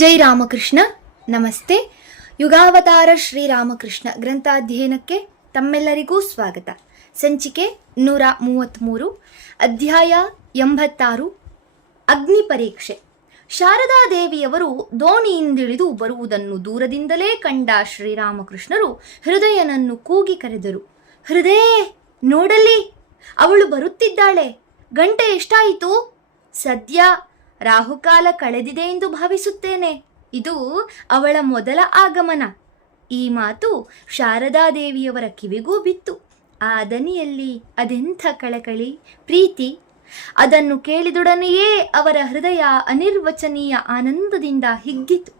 ಜೈ ರಾಮಕೃಷ್ಣ. ನಮಸ್ತೆ. ಯುಗಾವತಾರ ಶ್ರೀರಾಮಕೃಷ್ಣ ಗ್ರಂಥಾಧ್ಯಯನಕ್ಕೆ ತಮ್ಮೆಲ್ಲರಿಗೂ ಸ್ವಾಗತ. ಸಂಚಿಕೆ 133, ಅಧ್ಯಾಯ 86, ಅಗ್ನಿ ಪರೀಕ್ಷೆ. ಶಾರದಾದೇವಿಯವರು ದೋಣಿಯಿಂದಿಳಿದು ಬರುವುದನ್ನು ದೂರದಿಂದಲೇ ಕಂಡ ಶ್ರೀರಾಮಕೃಷ್ಣರು ಹೃದಯನನ್ನು ಕೂಗಿ ಕರೆದರು. ಹೃದಯ, ನೋಡಲಿ, ಅವಳು ಬರುತ್ತಿದ್ದಾಳೆ. ಗಂಟೆ ಎಷ್ಟಾಯಿತು? ಸದ್ಯ ರಾಹುಕಾಲ ಕಳೆದಿದೆ ಎಂದು ಭಾವಿಸುತ್ತೇನೆ. ಇದು ಅವಳ ಮೊದಲ ಆಗಮನ. ಈ ಮಾತು ಶಾರದಾದೇವಿಯವರ ಕಿವಿಗೂ ಬಿತ್ತು. ಆ ದನಿಯಲ್ಲಿ ಅದೆಂಥ ಕಳಕಳಿ, ಪ್ರೀತಿ! ಅದನ್ನು ಕೇಳಿದೊಡನೆಯೇ ಅವರ ಹೃದಯ ಅನಿರ್ವಚನೀಯ ಆನಂದದಿಂದ ಹಿಗ್ಗಿತು.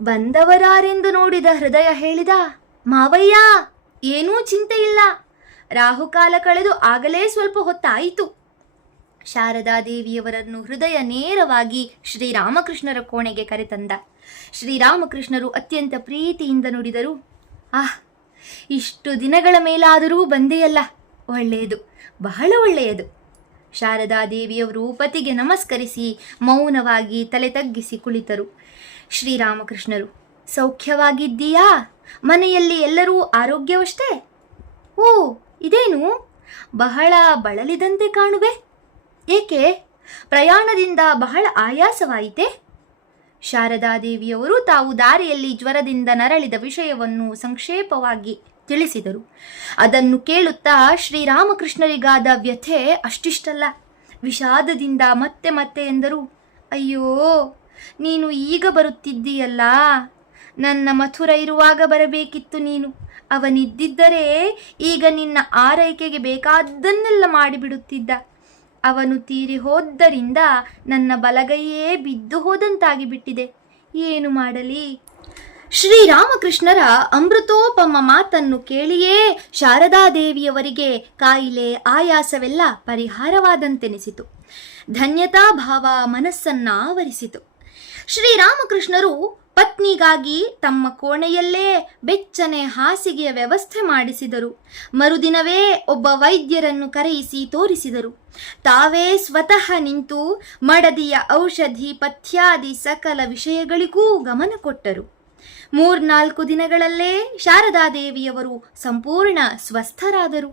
ಬಂದವರಾರೆಂದು ನೋಡಿದ ಹೃದಯ ಹೇಳಿದ, ಮಾವಯ್ಯ, ಏನೂ ಚಿಂತೆ ಇಲ್ಲ. ರಾಹುಕಾಲ ಕಳೆದು ಆಗಲೇ ಸ್ವಲ್ಪ ಹೊತ್ತಾಯಿತು. ಶಾರದಾದೇವಿಯವರನ್ನು ಹೃದಯ ನೇರವಾಗಿ ಶ್ರೀರಾಮಕೃಷ್ಣರ ಕೋಣೆಗೆ ಕರೆತಂದ. ಶ್ರೀರಾಮಕೃಷ್ಣರು ಅತ್ಯಂತ ಪ್ರೀತಿಯಿಂದ ನುಡಿದರು, ಇಷ್ಟು ದಿನಗಳ ಮೇಲಾದರೂ ಬಂದೆಯಲ್ಲ, ಒಳ್ಳೆಯದು, ಬಹಳ ಒಳ್ಳೆಯದು. ಶಾರದಾದೇವಿಯವರು ಪತಿಗೆ ನಮಸ್ಕರಿಸಿ ಮೌನವಾಗಿ ತಲೆ ತಗ್ಗಿಸಿ ಕುಳಿತರು. ಶ್ರೀರಾಮಕೃಷ್ಣರು, ಸೌಖ್ಯವಾಗಿದ್ದೀಯಾ? ಮನೆಯಲ್ಲಿ ಎಲ್ಲರೂ ಆರೋಗ್ಯವಷ್ಟೇ? ಓ, ಇದೇನು ಬಹಳ ಬಳಲಿದಂತೆ ಕಾಣುವೆ? ಏಕೆ? ಪ್ರಯಾಣದಿಂದ ಬಹಳ ಆಯಾಸವಾಯಿತೆ? ಶಾರದಾದೇವಿಯವರು ತಾವು ದಾರಿಯಲ್ಲಿ ಜ್ವರದಿಂದ ನರಳಿದ ವಿಷಯವನ್ನು ಸಂಕ್ಷೇಪವಾಗಿ ತಿಳಿಸಿದರು. ಅದನ್ನು ಕೇಳುತ್ತಾ ಶ್ರೀರಾಮಕೃಷ್ಣರಿಗಾದ ವ್ಯಥೆ ಅಷ್ಟಿಷ್ಟಲ್ಲ. ವಿಷಾದದಿಂದ ಮತ್ತೆ ಮತ್ತೆ ಎಂದರು, ಅಯ್ಯೋ, ನೀನು ಈಗ ಬರುತ್ತಿದ್ದೀಯಲ್ಲ. ನನ್ನ ಮಥುರ ಇರುವಾಗ ಬರಬೇಕಿತ್ತು ನೀನು. ಅವನಿದ್ದಿದ್ದರೆ ಈಗ ನಿನ್ನ ಆರೈಕೆಗೆ ಬೇಕಾದ್ದನ್ನೆಲ್ಲ ಮಾಡಿಬಿಡುತ್ತಿದ್ದ. ಅವನು ತೀರಿ ಹೋದ್ದರಿಂದ ನನ್ನ ಬಲಗೈಯೇ ಬಿದ್ದು ಹೋದಂತಾಗಿ ಬಿಟ್ಟಿದೆ. ಏನು ಮಾಡಲಿ? ಶ್ರೀರಾಮಕೃಷ್ಣರ ಅಮೃತೋಪಮ ಮಾತನ್ನು ಕೇಳಿಯೇ ಶಾರದಾದೇವಿಯವರಿಗೆ ಕಾಯಿಲೆ, ಆಯಾಸವೆಲ್ಲ ಪರಿಹಾರವಾದಂತೆನಿಸಿತು. ಧನ್ಯತಾ ಭಾವ ಮನಸ್ಸನ್ನ ಆವರಿಸಿತು. ಶ್ರೀರಾಮಕೃಷ್ಣರು ಪತ್ನಿಗಾಗಿ ತಮ್ಮ ಕೋಣೆಯಲ್ಲೇ ಬೆಚ್ಚನೆ ಹಾಸಿಗೆಯ ವ್ಯವಸ್ಥೆ ಮಾಡಿಸಿದರು. ಮರುದಿನವೇ ಒಬ್ಬ ವೈದ್ಯರನ್ನು ಕರೆಯಿಸಿ ತೋರಿಸಿದರು. ತಾವೇ ಸ್ವತಃ ನಿಂತು ಮಡದಿಯ ಔಷಧಿ ಪಥ್ಯಾದಿ ಸಕಲ ವಿಷಯಗಳಿಗೂ ಗಮನ ಕೊಟ್ಟರು. 3-4 ದಿನಗಳಲ್ಲೇ ಶಾರದಾದೇವಿಯವರು ಸಂಪೂರ್ಣ ಸ್ವಸ್ಥರಾದರು.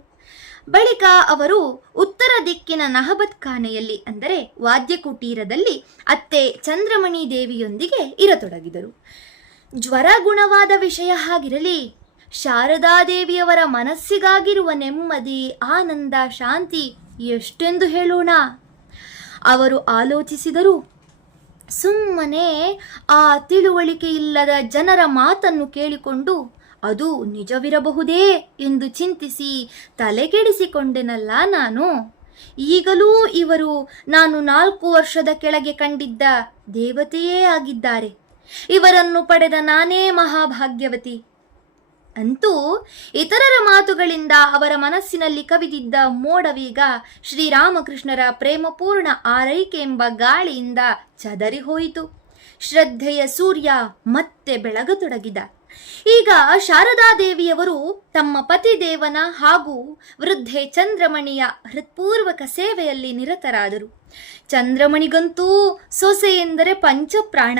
ಬಳಿಕ ಅವರು ಉತ್ತರ ದಿಕ್ಕಿನ ನಹಬತ್ ಖಾನೆಯಲ್ಲಿ, ಅಂದರೆ ವಾದ್ಯ ಕುಟೀರದಲ್ಲಿ ಅತ್ತೆ ಚಂದ್ರಮಣಿ ದೇವಿಯೊಂದಿಗೆ ಇರತೊಡಗಿದರು. ಜ್ವರ ಗುಣವಾದ ವಿಷಯ ಹಾಗಿರಲಿ, ಶಾರದಾದೇವಿಯವರ ಮನಸ್ಸಿಗಾಗಿರುವ ನೆಮ್ಮದಿ, ಆನಂದ, ಶಾಂತಿ ಎಷ್ಟೆಂದು ಹೇಳೋಣ? ಅವರು ಆಲೋಚಿಸಿದರು. ಸುಮ್ಮನೆ ಆ ತಿಳುವಳಿಕೆ ಇಲ್ಲದ ಜನರ ಮಾತನ್ನು ಕೇಳಿಕೊಂಡು ಅದು ನಿಜವಿರಬಹುದೇ ಎಂದು ಚಿಂತಿಸಿ ತಲೆಗೆಡಿಸಿಕೊಂಡೆನಲ್ಲ ನಾನು. ಈಗಲೂ ಇವರು ನಾನು 4 ವರ್ಷದ ಕೆಳಗೆ ಕಂಡಿದ್ದ ದೇವತೆಯೇ ಆಗಿದ್ದಾರೆ. ಇವರನ್ನು ಪಡೆದ ನಾನೇ ಮಹಾಭಾಗ್ಯವತಿ. ಅಂತೂ ಇತರರ ಮಾತುಗಳಿಂದ ಅವರ ಮನಸ್ಸಿನಲ್ಲಿ ಕವಿದಿದ್ದ ಮೋಡವೀಗ ಶ್ರೀರಾಮಕೃಷ್ಣರ ಪ್ರೇಮಪೂರ್ಣ ಆರೈಕೆ ಎಂಬ ಗಾಳಿಯಿಂದ ಚದರಿ ಹೋಯಿತು. ಶ್ರದ್ಧೆಯ ಸೂರ್ಯ ಮತ್ತೆ ಬೆಳಗತೊಡಗಿದ. ಈಗ ಶಾರದಾದೇವಿಯವರು ತಮ್ಮ ಪತಿದೇವನ ಹಾಗೂ ವೃದ್ಧೆ ಚಂದ್ರಮಣಿಯ ಹೃತ್ಪೂರ್ವಕ ಸೇವೆಯಲ್ಲಿ ನಿರತರಾದರು. ಚಂದ್ರಮಣಿಗಂತೂ ಸೊಸೆ ಎಂದರೆ ಪಂಚಪ್ರಾಣ.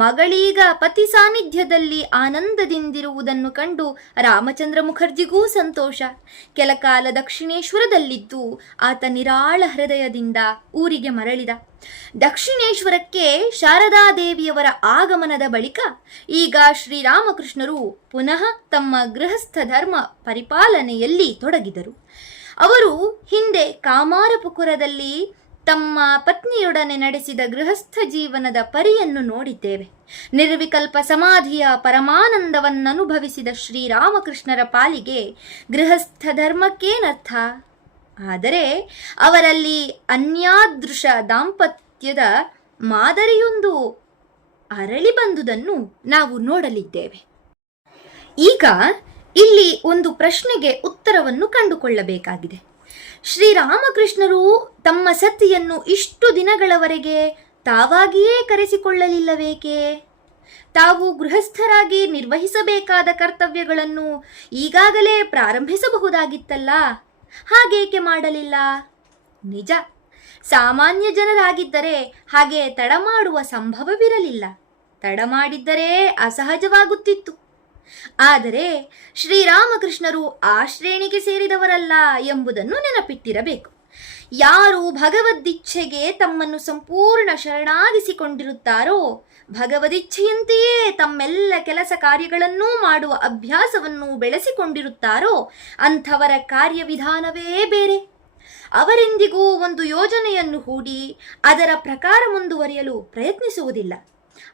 ಮಗಳೀಗ ಪತಿ ಸಾನ್ನಿಧ್ಯದಲ್ಲಿ ಆನಂದದಿಂದಿರುವುದನ್ನು ಕಂಡು ರಾಮಚಂದ್ರ ಮುಖರ್ಜಿಗೂ ಸಂತೋಷ. ಕೆಲಕಾಲ ದಕ್ಷಿಣೇಶ್ವರದಲ್ಲಿದ್ದು ಆತ ನಿರಾಳ ಹೃದಯದಿಂದ ಊರಿಗೆ ಮರಳಿದ. ದಕ್ಷಿಣೇಶ್ವರಕ್ಕೆ ಶಾರದಾದೇವಿಯವರ ಆಗಮನದ ಬಳಿಕ ಈಗ ಶ್ರೀರಾಮಕೃಷ್ಣರು ಪುನಃ ತಮ್ಮ ಗೃಹಸ್ಥ ಧರ್ಮ ಪರಿಪಾಲನೆಯಲ್ಲಿ ತೊಡಗಿದರು. ಅವರು ಹಿಂದೆ ಕಾಮಾರಪುಕುರದಲ್ಲಿ ತಮ್ಮ ಪತ್ನಿಯೊಡನೆ ನಡೆಸಿದ ಗೃಹಸ್ಥ ಜೀವನದ ಪರಿಯನ್ನು ನೋಡಿದ್ದೇವೆ. ನಿರ್ವಿಕಲ್ಪ ಸಮಾಧಿಯ ಪರಮಾನಂದವನ್ನನುಭವಿಸಿದ ಶ್ರೀರಾಮಕೃಷ್ಣರ ಪಾಲಿಗೆ ಗೃಹಸ್ಥ ಧರ್ಮಕ್ಕೇನರ್ಥ? ಆದರೆ ಅವರಲ್ಲಿ ಅನ್ಯಾದೃಶ ದಾಂಪತ್ಯದ ಮಾದರಿಯೊಂದು ಅರಳಿ ಬಂದುದನ್ನು ನಾವು ನೋಡಲಿದ್ದೇವೆ. ಈಗ ಇಲ್ಲಿ ಒಂದು ಪ್ರಶ್ನೆಗೆ ಉತ್ತರವನ್ನು ಕಂಡುಕೊಳ್ಳಬೇಕಾಗಿದೆ. ಶ್ರೀರಾಮಕೃಷ್ಣರು ತಮ್ಮ ಸತಿಯನ್ನು ಇಷ್ಟು ದಿನಗಳವರೆಗೆ ತಾವಾಗಿಯೇ ಕರೆಸಿಕೊಳ್ಳಲಿಲ್ಲವೇಕೆ? ತಾವು ಗೃಹಸ್ಥರಾಗಿ ನಿರ್ವಹಿಸಬೇಕಾದ ಕರ್ತವ್ಯಗಳನ್ನು ಈಗಾಗಲೇ ಪ್ರಾರಂಭಿಸಬಹುದಾಗಿತ್ತಲ್ಲ, ಹಾಗೇಕೆ ಮಾಡಲಿಲ್ಲ? ನಿಜ, ಸಾಮಾನ್ಯ ಜನರಾಗಿದ್ದರೆ ಹಾಗೆ ತಡ ಮಾಡುವ ಸಂಭವವಿರಲಿಲ್ಲ. ತಡ ಮಾಡಿದ್ದರೆ ಅಸಹಜವಾಗುತ್ತಿತ್ತು. ಆದರೆ ಶ್ರೀರಾಮಕೃಷ್ಣರು ಆ ಶ್ರೇಣಿಗೆ ಸೇರಿದವರಲ್ಲ ಎಂಬುದನ್ನು ನೆನಪಿಟ್ಟಿರಬೇಕು. ಯಾರು ಭಗವದ್ದಿಚ್ಛೆಗೆ ತಮ್ಮನ್ನು ಸಂಪೂರ್ಣ ಶರಣಾಗಿಸಿಕೊಂಡಿರುತ್ತಾರೋ, ಭಗವದಿಚ್ಛೆಯಂತೆಯೇ ತಮ್ಮೆಲ್ಲ ಕೆಲಸ ಕಾರ್ಯಗಳನ್ನೂ ಮಾಡುವ ಅಭ್ಯಾಸವನ್ನು ಬೆಳೆಸಿಕೊಂಡಿರುತ್ತಾರೋ ಅಂಥವರ ಕಾರ್ಯವಿಧಾನವೇ ಬೇರೆ. ಅವರೆಂದಿಗೂ ಒಂದು ಯೋಜನೆಯನ್ನು ಹೂಡಿ ಅದರ ಪ್ರಕಾರ ಮುಂದುವರಿಯಲು ಪ್ರಯತ್ನಿಸುವುದಿಲ್ಲ.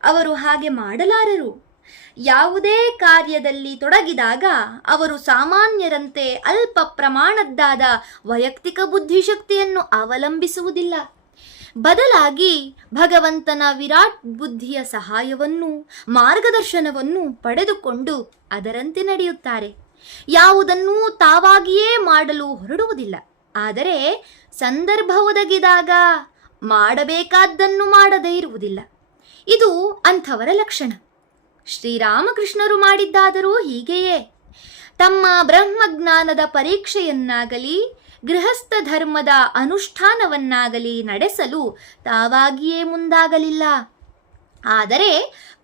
ಅವರು ಹಾಗೆ ಮಾಡಲಾರರು. ಯಾವುದೇ ಕಾರ್ಯದಲ್ಲಿ ತೊಡಗಿದಾಗ ಅವರು ಸಾಮಾನ್ಯರಂತೆ ಅಲ್ಪ ಪ್ರಮಾಣದ್ದಾದ ವೈಯಕ್ತಿಕ ಬುದ್ಧಿಶಕ್ತಿಯನ್ನು ಅವಲಂಬಿಸುವುದಿಲ್ಲ. ಬದಲಾಗಿ ಭಗವಂತನ ವಿರಾಟ್ ಬುದ್ಧಿಯ ಸಹಾಯವನ್ನು, ಮಾರ್ಗದರ್ಶನವನ್ನು ಪಡೆದುಕೊಂಡು ಅದರಂತೆ ನಡೆಯುತ್ತಾರೆ. ಯಾವುದನ್ನೂ ತಾವಾಗಿಯೇ ಮಾಡಲು ಹೊರಡುವುದಿಲ್ಲ. ಆದರೆ ಸಂದರ್ಭ ಒದಗಿದಾಗ ಮಾಡಬೇಕಾದ್ದನ್ನು ಮಾಡದೇ ಇರುವುದಿಲ್ಲ. ಇದು ಅಂಥವರ ಲಕ್ಷಣ. ಶ್ರೀರಾಮಕೃಷ್ಣರು ಮಾಡಿದ್ದಾದರೂ ಹೀಗೆಯೇ. ತಮ್ಮ ಬ್ರಹ್ಮಜ್ಞಾನದ ಪರೀಕ್ಷೆಯನ್ನಾಗಲಿ ಗೃಹಸ್ಥ ಧರ್ಮದ ಅನುಷ್ಠಾನವನ್ನಾಗಲಿ ನಡೆಸಲು ತಾವಾಗಿಯೇ ಮುಂದಾಗಲಿಲ್ಲ. ಆದರೆ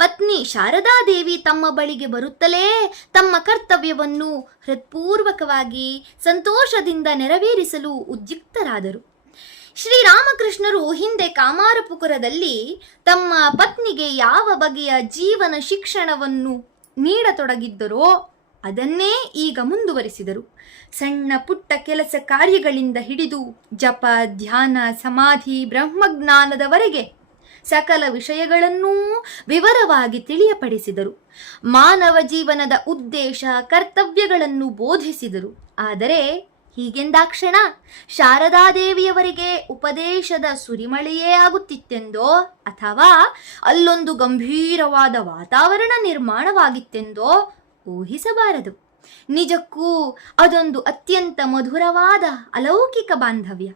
ಪತ್ನಿ ಶಾರದಾದೇವಿ ತಮ್ಮ ಬಳಿಗೆ ಬರುತ್ತಲೇ ತಮ್ಮ ಕರ್ತವ್ಯವನ್ನು ಹೃತ್ಪೂರ್ವಕವಾಗಿ ಸಂತೋಷದಿಂದ ನೆರವೇರಿಸಲು ಉದ್ಯುಕ್ತರಾದರು. ಶ್ರೀರಾಮಕೃಷ್ಣರು ಹಿಂದೆ ಕಾಮಾರಪುಕುರದಲ್ಲಿ ತಮ್ಮ ಪತ್ನಿಗೆ ಯಾವ ಬಗೆಯ ಜೀವನ ಶಿಕ್ಷಣವನ್ನು ನೀಡತೊಡಗಿದ್ದರೋ ಅದನ್ನೇ ಈಗ ಮುಂದುವರಿಸಿದರು. ಸಣ್ಣ ಪುಟ್ಟ ಕೆಲಸ ಕಾರ್ಯಗಳಿಂದ ಹಿಡಿದು ಜಪ, ಧ್ಯಾನ, ಸಮಾಧಿ, ಬ್ರಹ್ಮಜ್ಞಾನದವರೆಗೆ ಸಕಲ ವಿಷಯಗಳನ್ನೂ ವಿವರವಾಗಿ ತಿಳಿಯಪಡಿಸಿದರು. ಮಾನವ ಜೀವನದ ಉದ್ದೇಶ, ಕರ್ತವ್ಯಗಳನ್ನು ಬೋಧಿಸಿದರು. ಆದರೆ ಹೀಗೆಂದಾಕ್ಷಣ ಶಾರದಾದೇವಿಯವರಿಗೆ ಉಪದೇಶದ ಸುರಿಮಳೆಯೇ ಆಗುತ್ತಿತ್ತೆಂದೋ ಅಥವಾ ಅಲ್ಲೊಂದು ಗಂಭೀರವಾದ ವಾತಾವರಣ ನಿರ್ಮಾಣವಾಗಿತ್ತೆಂದೋ ಊಹಿಸಬಾರದು. ನಿಜಕ್ಕೂ ಅದೊಂದು ಅತ್ಯಂತ ಮಧುರವಾದ ಅಲೌಕಿಕ ಬಾಂಧವ್ಯ.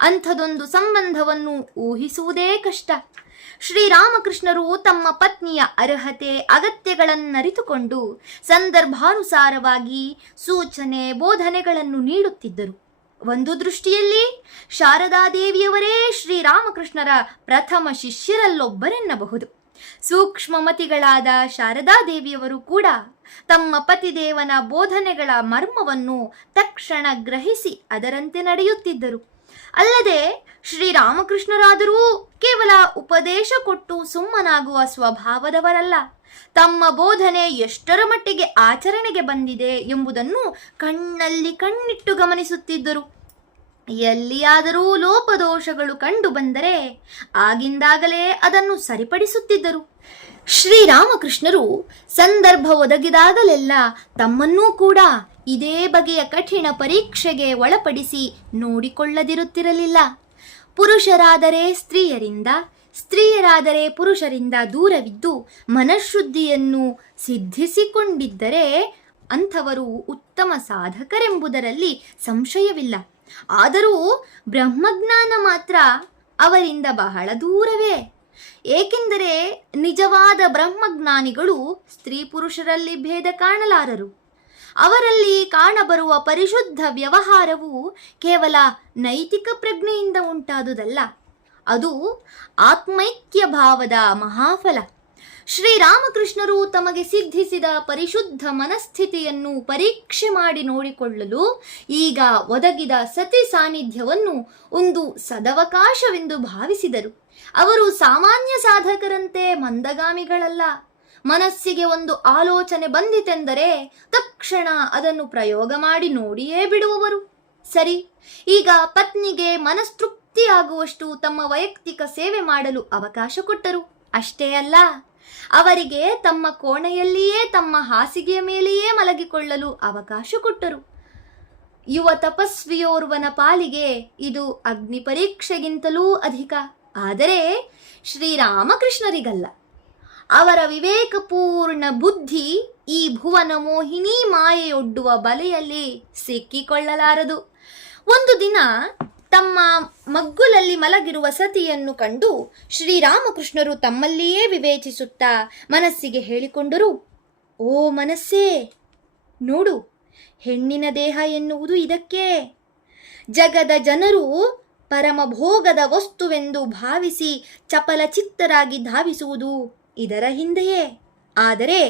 ಅಂಥದೊಂದು ಸಂಬಂಧವನ್ನು ಊಹಿಸುವುದೇ ಕಷ್ಟ. ಶ್ರೀರಾಮಕೃಷ್ಣರು ತಮ್ಮ ಪತ್ನಿಯ ಅರ್ಹತೆ, ಅಗತ್ಯಗಳನ್ನರಿತುಕೊಂಡು ಸಂದರ್ಭಾನುಸಾರವಾಗಿ ಸೂಚನೆ, ಬೋಧನೆಗಳನ್ನು ನೀಡುತ್ತಿದ್ದರು. ಒಂದು ದೃಷ್ಟಿಯಲ್ಲಿ ಶಾರದಾದೇವಿಯವರೇ ಶ್ರೀರಾಮಕೃಷ್ಣರ ಪ್ರಥಮ ಶಿಷ್ಯರಲ್ಲೊಬ್ಬರೆನ್ನಬಹುದು. ಸೂಕ್ಷ್ಮಮತಿಗಳಾದ ಶಾರದಾದೇವಿಯವರು ಕೂಡ ತಮ್ಮ ಪತಿದೇವನ ಬೋಧನೆಗಳ ಮರ್ಮವನ್ನು ತಕ್ಷಣ ಗ್ರಹಿಸಿ ಅದರಂತೆ ನಡೆಯುತ್ತಿದ್ದರು. ಅಲ್ಲದೆ ಶ್ರೀರಾಮಕೃಷ್ಣರಾದರೂ ಕೇವಲ ಉಪದೇಶ ಕೊಟ್ಟು ಸುಮ್ಮನಾಗುವ ಸ್ವಭಾವದವರಲ್ಲ. ತಮ್ಮ ಬೋಧನೆ ಎಷ್ಟರ ಮಟ್ಟಿಗೆ ಆಚರಣೆಗೆ ಬಂದಿದೆ ಎಂಬುದನ್ನು ಕಣ್ಣಲ್ಲಿ ಕಣ್ಣಿಟ್ಟು ಗಮನಿಸುತ್ತಿದ್ದರು. ಎಲ್ಲಿಯಾದರೂ ಲೋಪದೋಷಗಳು ಕಂಡು ಬಂದರೆ ಆಗಿಂದಾಗಲೇ ಅದನ್ನು ಸರಿಪಡಿಸುತ್ತಿದ್ದರು. ಶ್ರೀರಾಮಕೃಷ್ಣರು ಸಂದರ್ಭ ಒದಗಿದಾಗಲೆಲ್ಲ ತಮ್ಮನ್ನೂ ಕೂಡ ಇದೇ ಬಗೆಯ ಕಠಿಣ ಪರೀಕ್ಷೆಗೆ ಒಳಪಡಿಸಿ ನೋಡಿಕೊಳ್ಳದಿರುತ್ತಿರಲಿಲ್ಲ. ಪುರುಷರಾದರೆ ಸ್ತ್ರೀಯರಿಂದ, ಸ್ತ್ರೀಯರಾದರೆ ಪುರುಷರಿಂದ ದೂರವಿದ್ದು ಮನಃಶುದ್ಧಿಯನ್ನು ಸಿದ್ಧಿಸಿಕೊಂಡಿದ್ದರೆ ಅಂಥವರು ಉತ್ತಮ ಸಾಧಕರೆಂಬುದರಲ್ಲಿ ಸಂಶಯವಿಲ್ಲ. ಆದರೂ ಬ್ರಹ್ಮಜ್ಞಾನ ಮಾತ್ರ ಅವರಿಂದ ಬಹಳ ದೂರವೇ. ಏಕೆಂದರೆ ನಿಜವಾದ ಬ್ರಹ್ಮಜ್ಞಾನಿಗಳು ಸ್ತ್ರೀ ಪುರುಷರಲ್ಲಿ ಭೇದ ಕಾಣಲಾರರು. ಅವರಲ್ಲಿ ಕಾಣಬರುವ ಪರಿಶುದ್ಧ ವ್ಯವಹಾರವು ಕೇವಲ ನೈತಿಕ ಪ್ರಜ್ಞೆಯಿಂದ ಉಂಟಾದುದಲ್ಲ, ಅದು ಆತ್ಮೈಕ್ಯ ಭಾವದ ಮಹಾಫಲ. ಶ್ರೀರಾಮಕೃಷ್ಣರು ತಮಗೆ ಸಿದ್ಧಿಸಿದ ಪರಿಶುದ್ಧ ಮನಸ್ಥಿತಿಯನ್ನು ಪರೀಕ್ಷೆ ಮಾಡಿ ನೋಡಿಕೊಳ್ಳಲು ಈಗ ಒದಗಿದ ಸತಿ ಸಾನ್ನಿಧ್ಯವನ್ನು ಒಂದು ಸದವಕಾಶವೆಂದು ಭಾವಿಸಿದರು. ಅವರು ಸಾಮಾನ್ಯ ಸಾಧಕರಂತೆ ಮಂದಗಾಮಿಗಳಲ್ಲ. ಮನಸ್ಸಿಗೆ ಒಂದು ಆಲೋಚನೆ ಬಂದಿತೆಂದರೆ ತಕ್ಷಣ ಅದನ್ನು ಪ್ರಯೋಗ ಮಾಡಿ ನೋಡಿಯೇ ಬಿಡುವವರು. ಸರಿ, ಈಗ ಪತ್ನಿಗೆ ಮನಸ್ತೃಪ್ತಿಯಾಗುವಷ್ಟು ತಮ್ಮ ವೈಯಕ್ತಿಕ ಸೇವೆ ಮಾಡಲು ಅವಕಾಶ ಕೊಟ್ಟರು. ಅಷ್ಟೇ ಅಲ್ಲ, ಅವರಿಗೆ ತಮ್ಮ ಕೋಣೆಯಲ್ಲಿಯೇ ತಮ್ಮ ಹಾಸಿಗೆಯ ಮೇಲೆಯೇ ಮಲಗಿಕೊಳ್ಳಲು ಅವಕಾಶ ಕೊಟ್ಟರು. ಯುವ ತಪಸ್ವಿಯೋರ್ವನ ಪಾಲಿಗೆ ಇದು ಅಗ್ನಿ ಪರೀಕ್ಷೆಗಿಂತಲೂ ಅಧಿಕ. ಆದರೆ ಶ್ರೀರಾಮಕೃಷ್ಣರಿಗಲ್ಲ. ಅವರ ವಿವೇಕಪೂರ್ಣ ಬುದ್ಧಿ ಈ ಭುವನ ಮೋಹಿನಿ ಮಾಯೆಯೊಡ್ಡುವ ಬಲೆಯಲ್ಲಿ ಸಿಕ್ಕಿಕೊಳ್ಳಲಾರದು. ಒಂದು ದಿನ ತಮ್ಮ ಮಗ್ಗುಲಲ್ಲಿ ಮಲಗಿರುವ ಸತಿಯನ್ನು ಕಂಡು ಶ್ರೀರಾಮಕೃಷ್ಣರು ತಮ್ಮಲ್ಲಿಯೇ ವಿವೇಚಿಸುತ್ತಾ ಮನಸ್ಸಿಗೆ ಹೇಳಿಕೊಂಡರು, ಓ ಮನಸ್ಸೇ, ನೋಡು, ಹೆಣ್ಣಿನ ದೇಹ ಎನ್ನುವುದು ಇದಕ್ಕೆ. ಜಗದ ಜನರು ಪರಮಭೋಗದ ವಸ್ತುವೆಂದು ಭಾವಿಸಿ ಚಪಲ ಚಿತ್ತರಾಗಿ ಧಾವಿಸುವುದು ಇದರ ಹಿಂದೆಯೇ. ಆದರೆ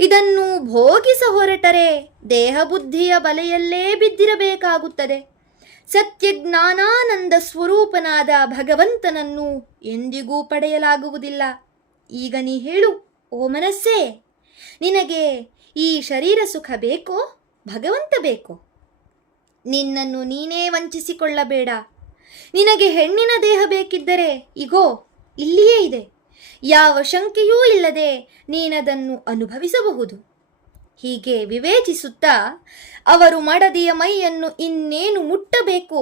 ಇದನ್ನು ಭೋಗಿಸ ಹೊರಟರೆ ದೇಹ ಬುದ್ಧಿಯ ಬಲೆಯಲ್ಲೇ ಬಿದ್ದಿರಬೇಕಾಗುತ್ತದೆ. ಸತ್ಯಜ್ಞಾನಾನಂದ ಸ್ವರೂಪನಾದ ಭಗವಂತನನ್ನು ಎಂದಿಗೂ ಪಡೆಯಲಾಗುವುದಿಲ್ಲ. ಈಗ ನೀ ಹೇಳು, ಓ ಮನಸ್ಸೇ, ನಿನಗೆ ಈ ಶರೀರ ಸುಖ ಬೇಕೋ, ಭಗವಂತ ಬೇಕೋ? ನಿನ್ನನ್ನು ನೀನೇ ವಂಚಿಸಿಕೊಳ್ಳಬೇಡ. ನಿನಗೆ ಹೆಣ್ಣಿನ ದೇಹ ಬೇಕಿದ್ದರೆ ಇಗೋ ಇಲ್ಲಿಯೇ ಇದೆ. ಯಾವ ಶಂಕೆಯೂ ಇಲ್ಲದೆ ನೀನದನ್ನು ಅನುಭವಿಸಬಹುದು. ಹೀಗೆ ವಿವೇಚಿಸುತ್ತಾ ಅವರು ಮಡದಿಯ ಮೈಯನ್ನು ಇನ್ನೇನು ಮುಟ್ಟಬೇಕು,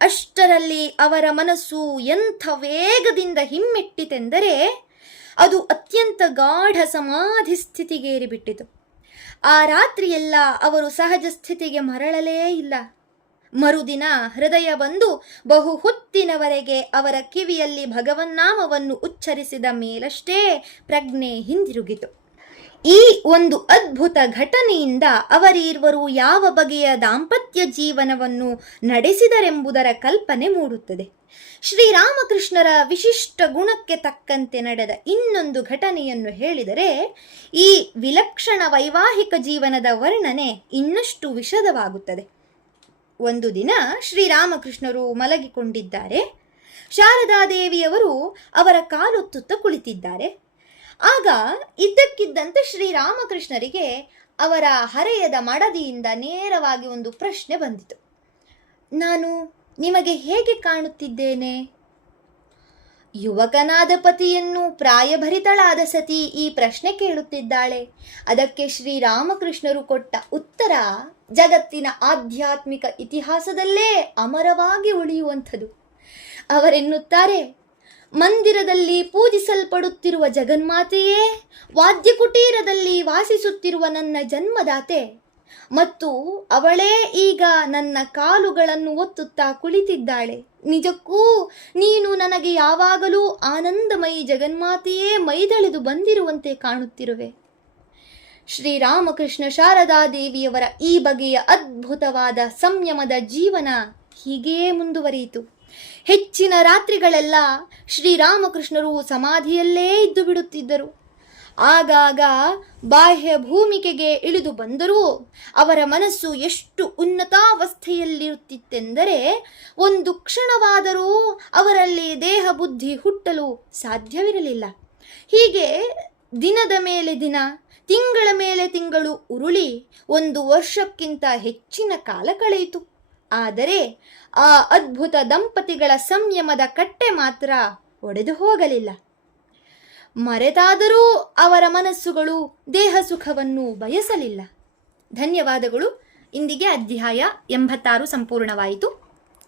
ಅಷ್ಟರಲ್ಲಿ ಅವರ ಮನಸ್ಸು ಎಂಥ ವೇಗದಿಂದ ಹಿಮ್ಮೆಟ್ಟಿತೆಂದರೆ ಅದು ಅತ್ಯಂತ ಗಾಢ ಸಮಾಧಿ ಸ್ಥಿತಿಗೇರಿಬಿಟ್ಟಿತು. ಆ ರಾತ್ರಿಯೆಲ್ಲ ಅವರು ಸಹಜ ಸ್ಥಿತಿಗೆ ಮರಳಲೇ ಇಲ್ಲ. ಮರುದಿನ ಹೃದಯ ಬಂದು ಬಹು ಹೊತ್ತಿನವರೆಗೆ ಅವರ ಕಿವಿಯಲ್ಲಿ ಭಗವನ್ನಾಮವನ್ನು ಉಚ್ಚರಿಸಿದ ಮೇಲಷ್ಟೇ ಪ್ರಜ್ಞೆ ಹಿಂದಿರುಗಿತು. ಈ ಒಂದು ಅದ್ಭುತ ಘಟನೆಯಿಂದ ಅವರಿರುವರು ಯಾವ ಬಗೆಯ ದಾಂಪತ್ಯ ಜೀವನವನ್ನು ನಡೆಸಿದರೆಂಬುದರ ಕಲ್ಪನೆ ಮೂಡುತ್ತದೆ. ಶ್ರೀರಾಮಕೃಷ್ಣರ ವಿಶಿಷ್ಟ ಗುಣಕ್ಕೆ ತಕ್ಕಂತೆ ನಡೆದ ಇನ್ನೊಂದು ಘಟನೆಯನ್ನು ಹೇಳಿದರೆ ಈ ವಿಲಕ್ಷಣ ವೈವಾಹಿಕ ಜೀವನದ ವರ್ಣನೆ ಇನ್ನಷ್ಟು ವಿಶದವಾಗುತ್ತದೆ. ಒಂದು ದಿನ ಶ್ರೀರಾಮಕೃಷ್ಣರು ಮಲಗಿಕೊಂಡಿದ್ದಾರೆ. ಶಾರದಾದೇವಿಯವರು ಅವರ ಕಾಲೊತ್ತುತ್ತ ಕುಳಿತಿದ್ದಾರೆ. ಆಗ ಇದ್ದಕ್ಕಿದ್ದಂತೆ ಶ್ರೀರಾಮಕೃಷ್ಣರಿಗೆ ಅವರ ಹರೆಯದ ಮಡದಿಯಿಂದ ನೇರವಾಗಿ ಒಂದು ಪ್ರಶ್ನೆ ಬಂದಿತು. ನಾನು ನಿಮಗೆ ಹೇಗೆ ಕಾಣುತ್ತಿದ್ದೇನೆ? ಯುವಕನಾದ ಪತಿಯನ್ನು ಪ್ರಾಯಭರಿತಳಾದ ಸತಿ ಈ ಪ್ರಶ್ನೆ ಕೇಳುತ್ತಿದ್ದಾಳೆ. ಅದಕ್ಕೆ ಶ್ರೀರಾಮಕೃಷ್ಣರು ಕೊಟ್ಟ ಉತ್ತರ ಜಗತ್ತಿನ ಆಧ್ಯಾತ್ಮಿಕ ಇತಿಹಾಸದಲ್ಲೇ ಅಮರವಾಗಿ ಉಳಿಯುವಂಥದ್ದು. ಅವರೆನ್ನುತ್ತಾರೆ, ಮಂದಿರದಲ್ಲಿ ಪೂಜಿಸಲ್ಪಡುತ್ತಿರುವ ಜಗನ್ಮಾತೆಯೇ ವಾದ್ಯಕುಟೀರದಲ್ಲಿ ವಾಸಿಸುತ್ತಿರುವ ನನ್ನ ಜನ್ಮದಾತೆ, ಮತ್ತು ಅವಳೇ ಈಗ ನನ್ನ ಕಾಲುಗಳನ್ನು ಒತ್ತುತ್ತಾ ಕುಳಿತಿದ್ದಾಳೆ. ನಿಜಕ್ಕೂ ನೀನು ನನಗೆ ಯಾವಾಗಲೂ ಆನಂದಮಯಿ ಜಗನ್ಮಾತೆಯೇ ಮೈದಳೆದು ಬಂದಿರುವಂತೆ ಕಾಣುತ್ತಿರುವೆ. ಶ್ರೀರಾಮಕೃಷ್ಣ ಶಾರದಾದೇವಿಯವರ ಈ ಬಗೆಯ ಅದ್ಭುತವಾದ ಸಂಯಮದ ಜೀವನ ಹೀಗೇ ಮುಂದುವರಿಯಿತು. ಹೆಚ್ಚಿನ ರಾತ್ರಿಗಳೆಲ್ಲ ಶ್ರೀರಾಮಕೃಷ್ಣರು ಸಮಾಧಿಯಲ್ಲೇ ಇದ್ದು ಬಿಡುತ್ತಿದ್ದರು. ಆಗಾಗ ಬಾಹ್ಯ ಭೂಮಿಕೆಗೆ ಇಳಿದು ಬಂದರೂ ಅವರ ಮನಸ್ಸು ಎಷ್ಟು ಉನ್ನತಾವಸ್ಥೆಯಲ್ಲಿರುತ್ತಿತ್ತೆಂದರೆ ಒಂದು ಕ್ಷಣವಾದರೂ ಅವರಲ್ಲಿ ದೇಹ ಬುದ್ಧಿ ಹುಟ್ಟಲು ಸಾಧ್ಯವಿರಲಿಲ್ಲ. ಹೀಗೆ ದಿನದ ಮೇಲೆ ದಿನ, ತಿಂಗಳ ಮೇಲೆ ತಿಂಗಳು ಉರುಳಿ 1 ವರ್ಷಕ್ಕಿಂತ ಹೆಚ್ಚಿನ ಕಾಲ ಕಳೆಯಿತು. ಆದರೆ ಆ ಅದ್ಭುತ ದಂಪತಿಗಳ ಸಂಯಮದ ಕಟ್ಟೆ ಮಾತ್ರ ಒಡೆದು ಹೋಗಲಿಲ್ಲ. ಮರೆತಾದರೂ ಅವರ ಮನಸ್ಸುಗಳು ದೇಹ ಸುಖವನ್ನು ಬಯಸಲಿಲ್ಲ. ಧನ್ಯವಾದಗಳು. ಇಂದಿಗೆ ಅಧ್ಯಾಯ 86 ಸಂಪೂರ್ಣವಾಯಿತು.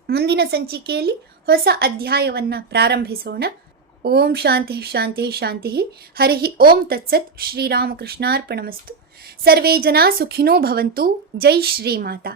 ಮುಂದಿನ ಸಂಚಿಕೆಯಲ್ಲಿ ಹೊಸ ಅಧ್ಯಾಯವನ್ನು ಪ್ರಾರಂಭಿಸೋಣ. ಓಂ ಶಾಂತಿ ಶಾಂತಿ ಶಾಂತಿ. ಹರಿ ಓಂ ತತ್ಸತ್. ಶ್ರೀರಾಮಕೃಷ್ಣಾರ್ಪಣಮಸ್ತು. ಸರ್ವೇ ಜನ ಸುಖಿನೋ ಭವಂತು. ಜೈ ಶ್ರೀಮಾತಾ.